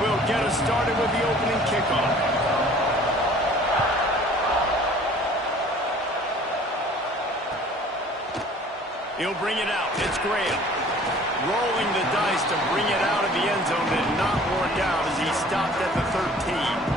Will get us started with the opening kickoff. He'll bring it out. It's Graham. Rolling the dice to bring it out of the end zone did not work out as he stopped at the 13.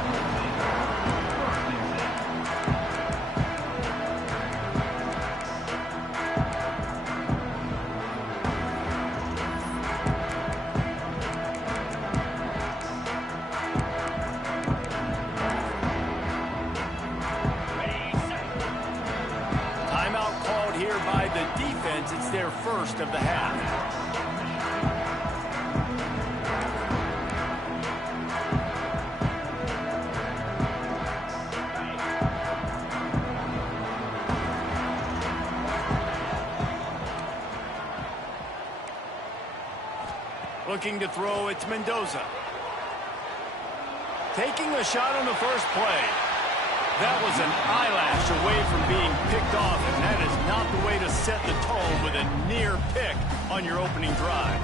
By the defense, it's their first of the half. Looking to throw, it's Mendoza. Taking a shot on the first play. That was an eyelash away from being picked off, and that is not the way to set the tone with a near pick on your opening drive.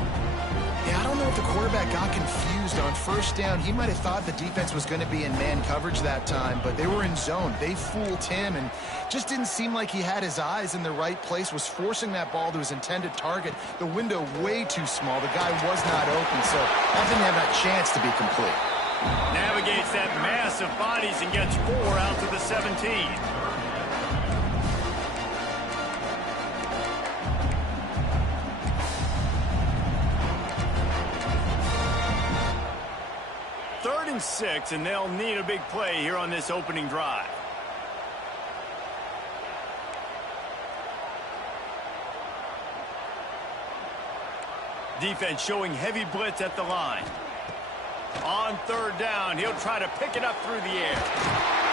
Yeah, I don't know if the quarterback got confused on first down. He might have thought the defense was going to be in man coverage that time, but they were in zone. They fooled him, and just didn't seem like he had his eyes in the right place, was forcing that ball to his intended target. The window way too small. The guy was not open, so that didn't have that chance to be complete. Navigates that mass of bodies and gets 4 out to the 17. Third and 6, and they'll need a big play here on this opening drive. Defense showing heavy blitz at the line. On third down, he'll try to pick it up through the air.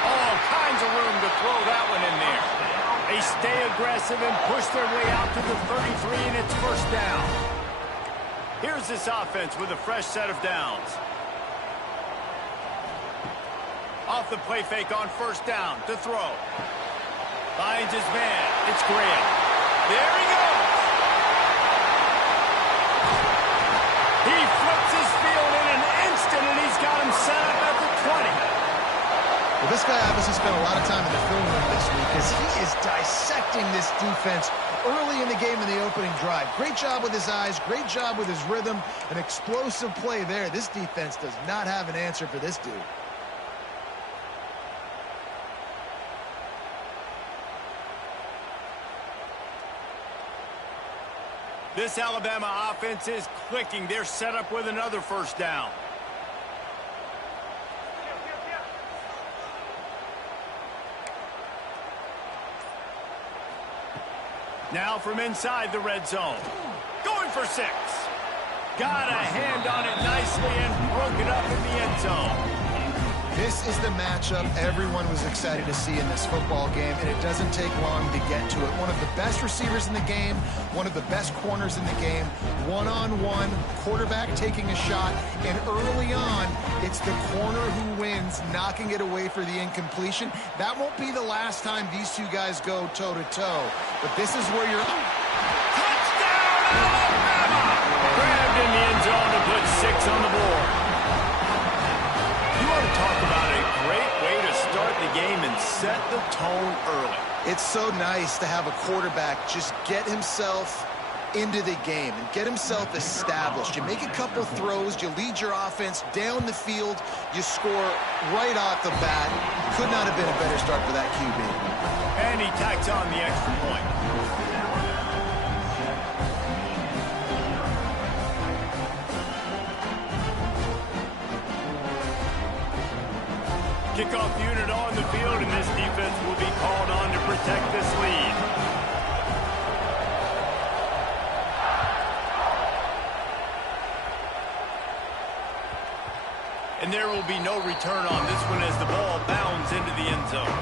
All kinds of room to throw that one in there. They stay aggressive and push their way out to the 33, and it's first down. Here's this offense with a fresh set of downs. Off the play fake on first down to throw. Finds his man. It's Graham. There he goes. He flips his field in an instant, and he's got him set up at the 20. Well, this guy obviously spent a lot of time in the film room this week because he is dissecting this defense early in the game in the opening drive. Great job with his eyes, great job with his rhythm, an explosive play there. This defense does not have an answer for this dude. This Alabama offense is clicking. They're set up with another first down. Now from inside the red zone. Going for 6. Got a hand on it nicely and broke it up in the end zone. This is the matchup everyone was excited to see in this football game, and it doesn't take long to get to it. One of the best receivers in the game, one of the best corners in the game, one-on-one, quarterback taking a shot, and early on, it's the corner who wins, knocking it away for the incompletion. That won't be the last time these two guys go toe-to-toe, but this is where you're... Touchdown, Alabama! Grabbed in the end zone to put 6 on the board. You want to talk about a great way to start the game and set the tone early. It's so nice to have a quarterback just get himself into the game and get himself established. You make a couple throws, you lead your offense down the field, you score right off the bat. Could not have been a better start for that QB. And he tacks on the extra point. Kickoff unit on the field, and this defense will be called on to protect this lead. And there will be no return on this one as the ball bounds into the end zone.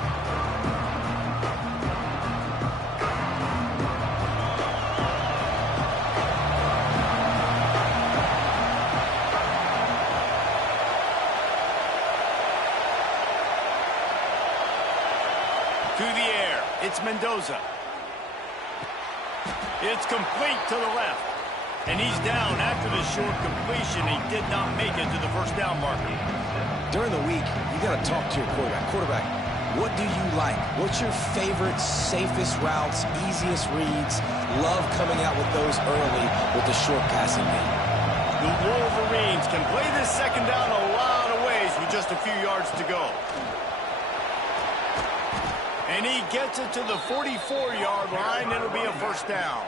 To the air. It's Mendoza. It's complete to the left. And he's down after the short completion. He did not make it to the first down marker. During the week, you got to talk to your quarterback. Quarterback, what do you like? What's your favorite, safest routes, easiest reads? Love coming out with those early with the short passing game. The Wolverines can play this second down a lot of ways with just a few yards to go. And he gets it to the 44-yard line. It'll be a first down.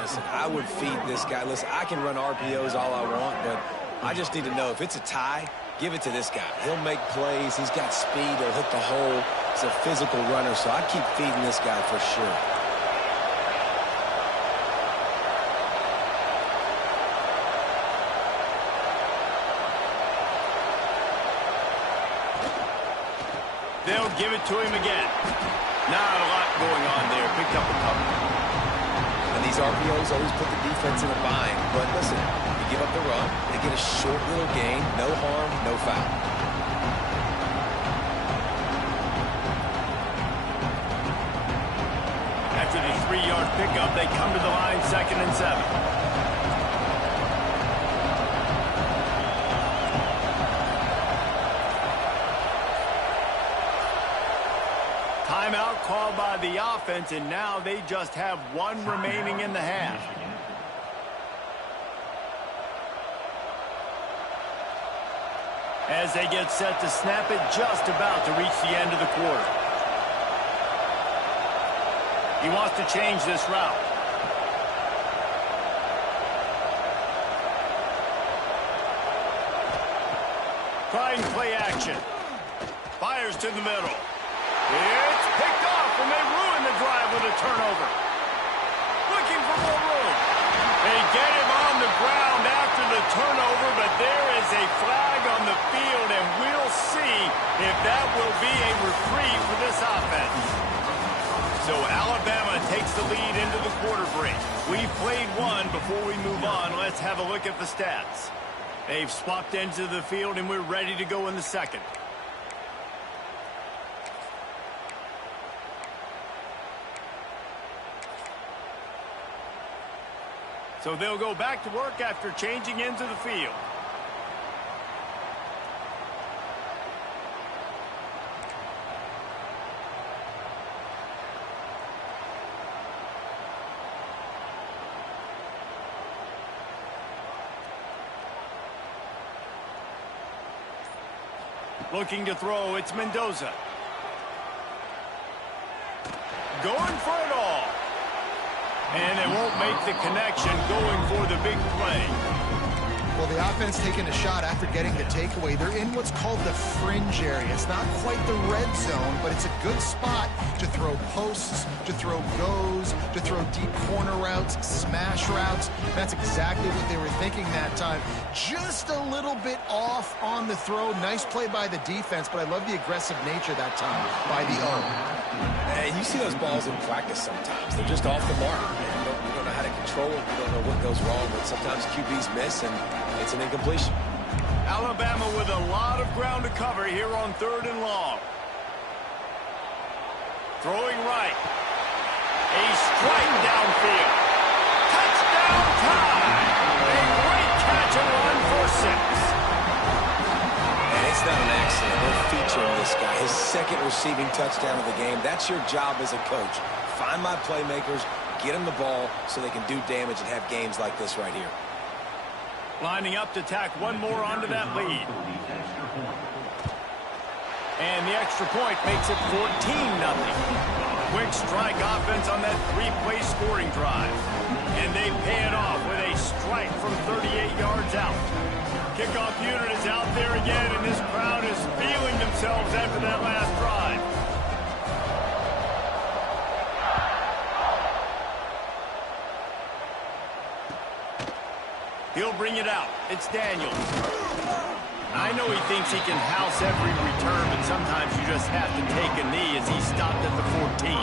Listen, I would feed this guy. Listen, I can run RPOs all I want, but I just need to know if it's a tie, give it to this guy. He'll make plays. He's got speed. He'll hit the hole. He's a physical runner, so I'd keep feeding this guy for sure. They'll give it to him again. Not a lot going on there. Picked up a couple. And these RPOs always put the defense in a bind. But listen, you give up the run, they get a short little gain. No harm, no foul. After the 3-yard pickup, they come to the line, 2nd and 7. Timeout called by the offense, and now they just have one remaining in the half. As they get set to snap it, just about to reach the end of the quarter. He wants to change this route. Trying play action. Fires to the middle. It's picked off, and they ruin the drive with a turnover. Looking for more room. They get him on the ground after the turnover, but there is a flag on the field, and we'll see if that will be a reprieve for this offense. So Alabama takes the lead into the quarter break. We've played one. Before we move on, let's have a look at the stats. They've swapped into the field, and we're ready to go in the second. So they'll go back to work after changing into the field. Looking to throw, it's Mendoza. Going for it all. And they won't make the connection, going for the big play. Well, the offense taking a shot after getting the takeaway. They're in what's called the fringe area. It's not quite the red zone, but it's a good spot to throw posts, to throw goes, to throw deep corner routes, smash routes. That's exactly what they were thinking that time. Just a little bit off on the throw. Nice play by the defense, but I love the aggressive nature that time by the O. Hey, you see those balls in practice sometimes. They're just off the mark. You don't know how to control it. You don't know what goes wrong, but sometimes QBs miss, and it's an incompletion. Alabama with a lot of ground to cover here on 3rd and long. Throwing right. A strike downfield. Touchdown time! A great catch and run for 6. And it's not an accident. They're featuring this guy. His 2nd receiving touchdown of the game. That's your job as a coach. Find my playmakers, get them the ball so they can do damage and have games like this right here. Lining up to tack one more onto that lead. And the extra point makes it 14-0. Quick strike offense on that 3-play scoring drive. And they pay it off with a strike from 38 yards out. Kickoff unit is out there again, and this crowd is feeling themselves after that last drive. He'll bring it out. It's Daniels. I know he thinks he can house every return, but sometimes you just have to take a knee as he stopped at the 14.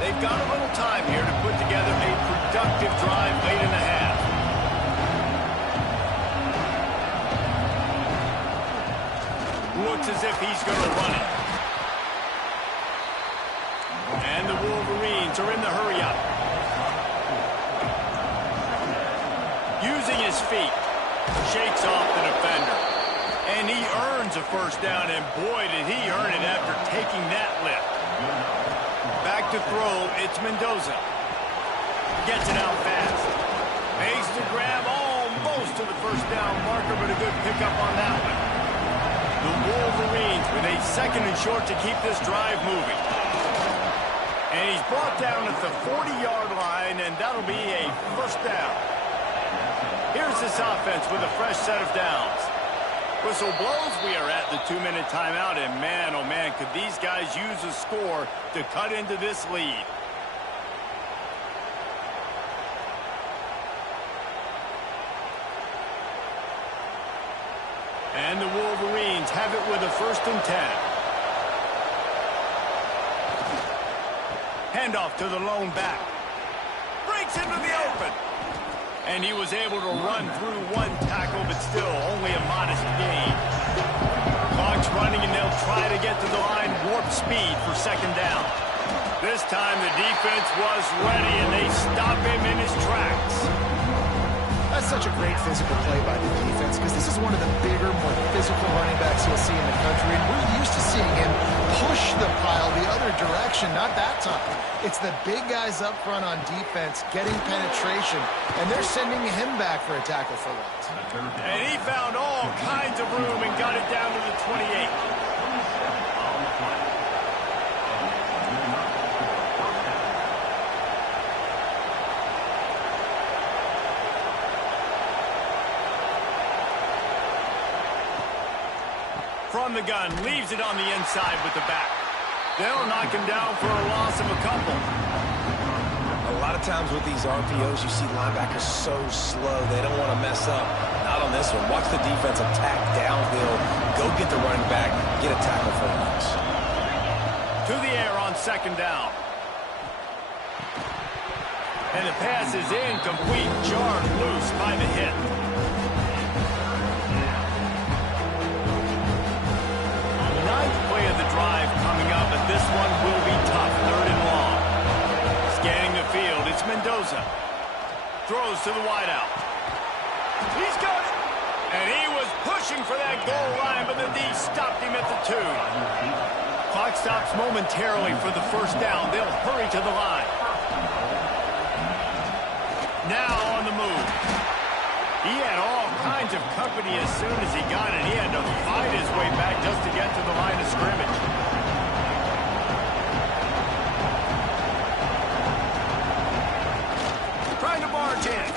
They've got a little time here to put together a productive drive late as if he's going to run it. And the Wolverines are in the hurry-up. Using his feet, shakes off the defender. And he earns a first down, and boy, did he earn it after taking that lift. Back to throw, it's Mendoza. Gets it out fast. Makes the grab almost to the first down marker, but a good pickup on that one. The Wolverines with a 2nd and short to keep this drive moving. And he's brought down at the 40-yard line, and that'll be a first down. Here's this offense with a fresh set of downs. Whistle blows, we are at the 2-minute timeout, and man, oh man, could these guys use a score to cut into this lead. And the Wolverines have it with a 1st and 10. Handoff to the lone back. Breaks into the open. And he was able to run through one tackle, but still only a modest gain. Clock's running, and they'll try to get to the line, warp speed for 2nd down. This time the defense was ready, and they stop him in his tracks. That's such a great physical play by the defense because this is one of the bigger, more physical running backs you'll see in the country, and we're used to seeing him push the pile the other direction, not that time. It's the big guys up front on defense getting penetration, and they're sending him back for a tackle for loss. And he found all kinds of room and got it down to the 28. From the gun, leaves it on the inside with the back. They'll knock him down for a loss of a couple. A lot of times with these RPOs, you see linebackers so slow, they don't want to mess up. Not on this one. Watch the defense attack downhill, go get the running back, get a tackle for a loss. To the air on 2nd down. And the pass is incomplete, jarred loose by the hit. Play of the drive coming up, and this one will be tough. 3rd and long. Scanning the field, it's Mendoza. Throws to the wideout. He's got it! And he was pushing for that goal line, but the D stopped him at the 2. Clock stops momentarily for the 1st down. They'll hurry to the line. Now on the move. He had all kinds of company as soon as he got it. He had to fight his way back just to get to the line of scrimmage. Trying to barge in.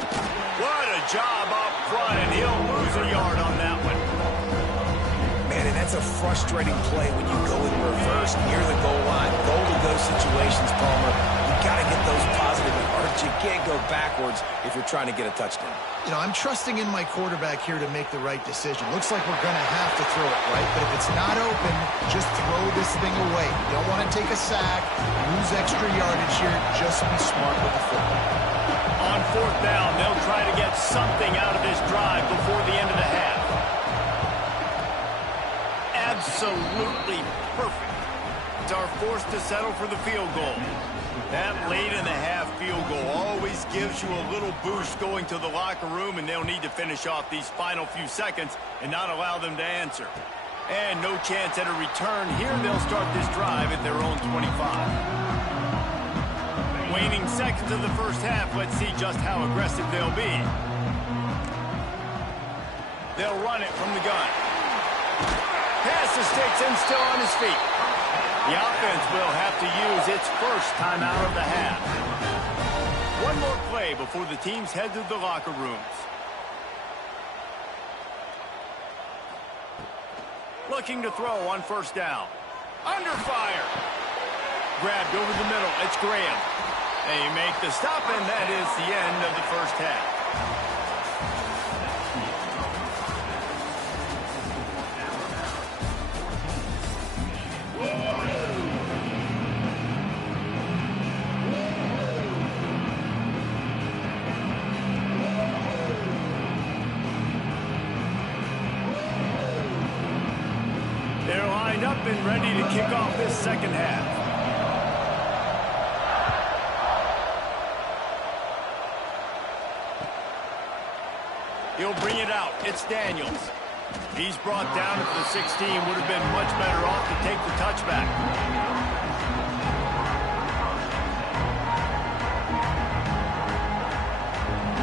What a job up front, and he'll lose a yard on that one. Man, and that's a frustrating play when you go in reverse near the goal line. Goal to those situations, Palmer. You got to get those positive yards. You can't go backwards if you're trying to get a touchdown. You know, I'm trusting in my quarterback here to make the right decision. Looks like we're going to have to throw it, right? But if it's not open, just throw this thing away. You don't want to take a sack, lose extra yardage here. Just be smart with the football. On 4th down, they'll try to get something out of this drive before the end of the half. Absolutely perfect. Are forced to settle for the field goal. That late in the half field goal always gives you a little boost going to the locker room, and they'll need to finish off these final few seconds and not allow them to answer. And no chance at a return. Here they'll start this drive at their own 25. Waning seconds of the 1st half. Let's see just how aggressive they'll be. They'll run it from the gun. Pass the sticks and still on his feet. The offense will have to use its 1st timeout of the half. One more play before the teams head to the locker rooms. Looking to throw on 1st down. Under fire. Grabbed over the middle. It's Graham. They make the stop, and that is the end of the 1st half. They'll up and ready to kick off this second half. He'll bring it out. It's Daniels. He's brought down at the 16. Would have been much better off to take the touchback.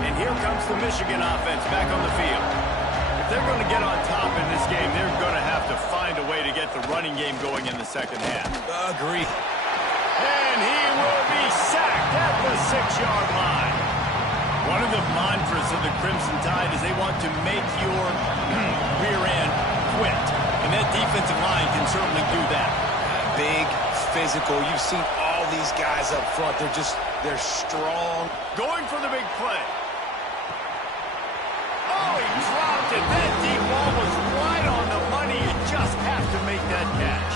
And here comes the Michigan offense back on the field. If they're going to get on top in this game, they're going to have to find a way to get the running game going in the second half. Agreed. And he will be sacked at the 6-yard line. One of the mantras of the Crimson Tide is they want to make your rear end quit. And that defensive line can certainly do that. Big, physical. You've seen all these guys up front. They're strong. Going for the big play. Oh, he dropped it. That deep ball was right on the money. You just have to make that catch.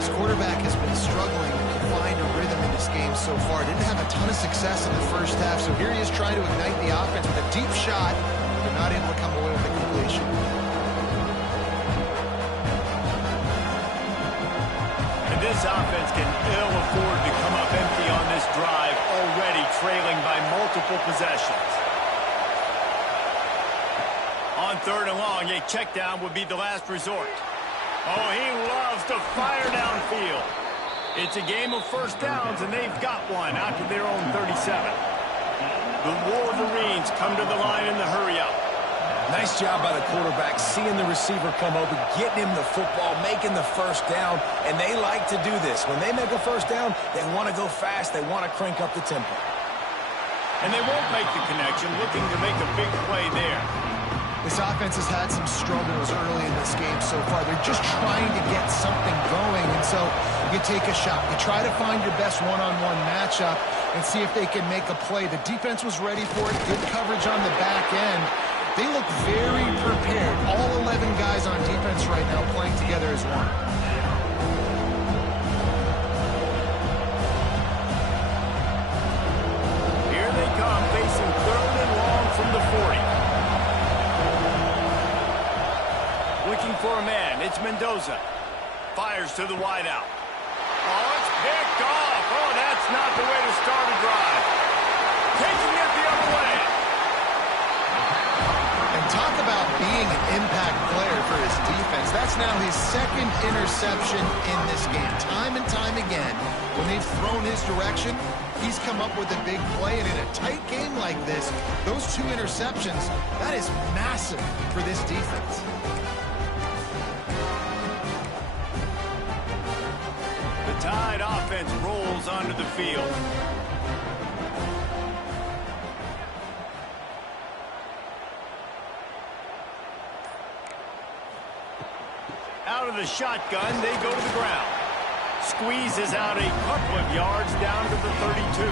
This quarterback has been struggling to find a rhythm in this game so far. Didn't have a ton of success in the first half, so here he is trying to ignite the offense with a deep shot, but not able to come away with a completion. And this offense can ill afford to come up empty on this drive, already trailing by multiple possessions. On 3rd and long, a check down would be the last resort. Oh, he loves to fire downfield. It's a game of first downs, and they've got one out to their own 37. The Wolverines come to the line in the hurry-up. Nice job by the quarterback, seeing the receiver come over, getting him the football, making the first down, and they like to do this. When they make a first down, they want to go fast. They want to crank up the tempo. And they won't make the connection, looking to make a big play there. This offense has had some struggles early in this game so far. They're just trying to get something going, and so you take a shot. You try to find your best one-on-one matchup and see if they can make a play. The defense was ready for it. Good coverage on the back end. They look very prepared. All 11 guys on defense right now playing together as one. Here they come, facing 3rd and long from the 40. Looking for a man. It's Mendoza. Fires to the wideout. Oh, it's picked off. Oh, that's not the way to start a drive. Taking it the other way. And talk about being an impact player for his defense. That's now his 2nd interception in this game. Time and time again, when they've thrown his direction, he's come up with a big play. And in a tight game like this, those 2 interceptions, that is massive for this defense. Tide offense rolls onto the field. Out of the shotgun, they go to the ground. Squeezes out a couple of yards down to the 32.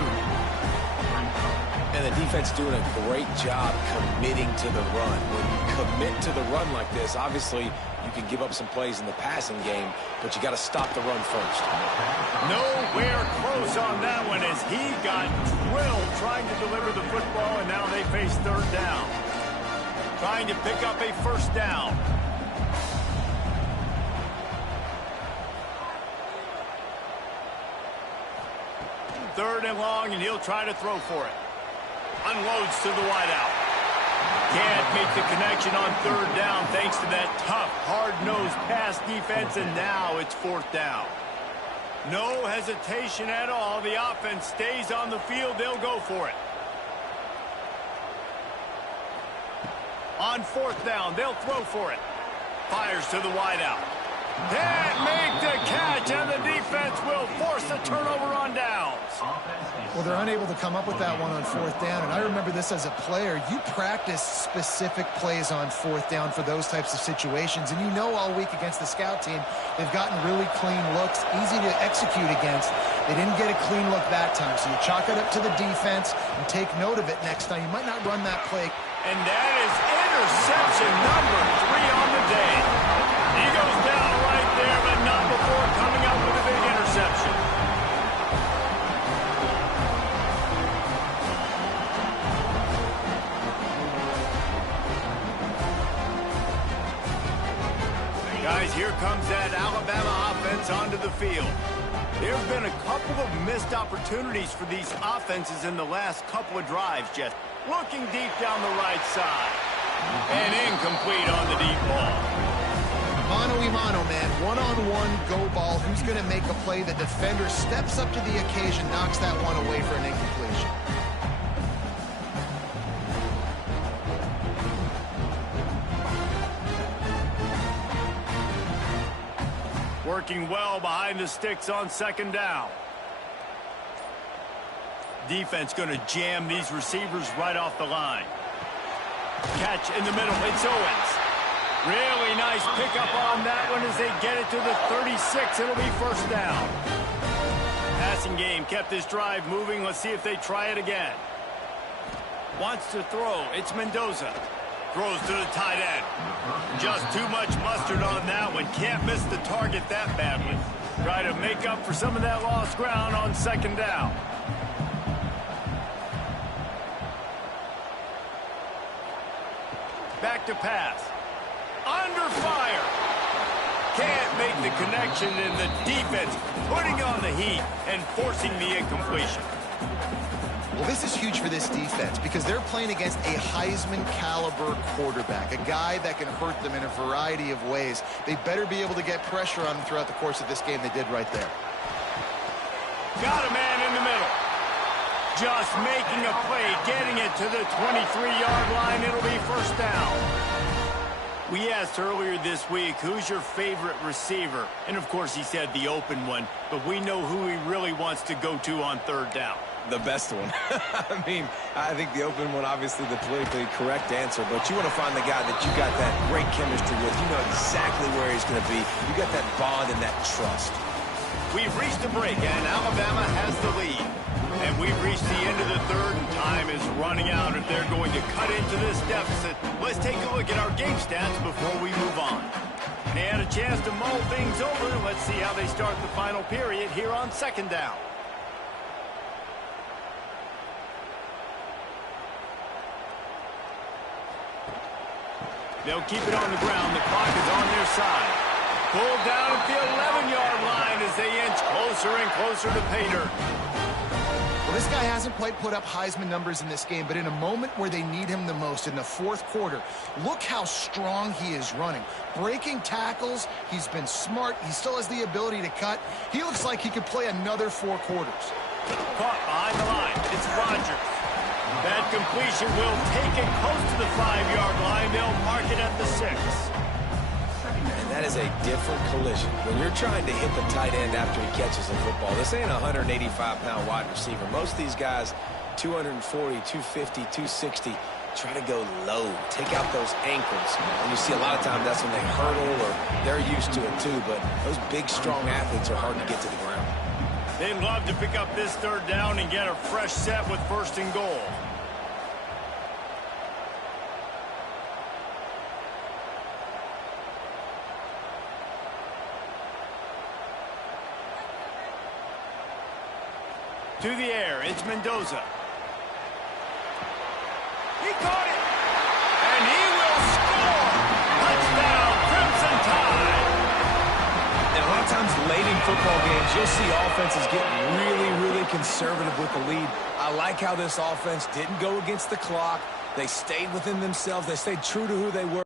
And the defense doing a great job committing to the run. When you commit to the run like this, obviously you can give up some plays in the passing game, but you got to stop the run first. Nowhere close on that one as he got drilled trying to deliver the football, and now they face 3rd down. Trying to pick up a first down. Third and long, and he'll try to throw for it. Unloads to the wideout. Can't make the connection on 3rd down thanks to that tough, hard-nosed pass defense, and now it's 4th down. No hesitation at all. The offense stays on the field. They'll go for it. On 4th down, they'll throw for it. Fires to the wideout. Can't make the catch, and the defense will force a turnover on downs. Well, they're unable to come up with that one on 4th down, and I remember this as a player. You practice specific plays on 4th down for those types of situations, and you know all week against the scout team, they've gotten really clean looks, easy to execute against. They didn't get a clean look that time, so you chalk it up to the defense and take note of it next time. You might not run that play. And that is interception number 3 on the day. He goes down right there, but not before coming up with a big interception. Guys, here comes that Alabama offense onto the field. There have been a couple of missed opportunities for these offenses in the last couple of drives, Jeff. Looking deep down the right side. And incomplete on the deep ball. Mano-a-mano, man. One-on-one go ball. Who's going to make a play? The defender steps up to the occasion, knocks that one away for an incompletion. Working well behind the sticks on second down. Defense going to jam these receivers right off the line. Catch in the middle. It's Owens. Really nice pickup on that one as they get it to the 36. It'll be first down. Passing game kept this drive moving. Let's see if they try it again. Wants to throw. It's Mendoza. Throws to the tight end. Just too much mustard on that one. Can't miss the target that badly. Try to make up for some of that lost ground on second down. Back to pass. Under fire. Can't make the connection, and the defense putting on the heat and forcing the incompletion. Well, this is huge for this defense because they're playing against a Heisman-caliber quarterback, a guy that can hurt them in a variety of ways. They better be able to get pressure on him throughout the course of this game. They did right there. Got a man in the middle. Just making a play, getting it to the 23-yard line. It'll be first down. We asked earlier this week, who's your favorite receiver? And, of course, he said the open one, but we know who he really wants to go to on third down. The best one. I mean, I think the open one, obviously the politically correct answer, but you want to find the guy that you got that great chemistry with. You know exactly where he's going to be. You got that bond and that trust. We've reached a break, and Alabama has the lead. And we've reached the end of the third, and time is running out if they're going to cut into this deficit. Let's take a look at our game stats before we move on. They had a chance to mull things over. Let's see how they start the final period here on second down. They'll keep it on the ground. The clock is on their side. Pulled down at the 11-yard line as they inch closer and closer to pay dirt. Well, this guy hasn't quite put up Heisman numbers in this game, but in a moment where they need him the most, in the fourth quarter, look how strong he is running. Breaking tackles, he's been smart. He still has the ability to cut. He looks like he could play another 4 quarters. Caught behind the line. It's Rodgers. That completion will take it close to the 5-yard line. They'll mark it at the 6. And that is a different collision. When you're trying to hit the tight end after he catches the football, this ain't a 185-pound wide receiver. Most of these guys, 240, 250, 260, try to go low, take out those ankles. And you see a lot of times that's when they hurdle or they're used to it too, but those big, strong athletes are hard to get to the ground. They'd love to pick up this third down and get a fresh set with first and goal. To the air, it's Mendoza. He caught it, and he will score. Touchdown, Crimson Tide. And a lot of times late in football games, you'll see offenses get really, really conservative with the lead. I like how this offense didn't go against the clock. They stayed within themselves. They stayed true to who they were.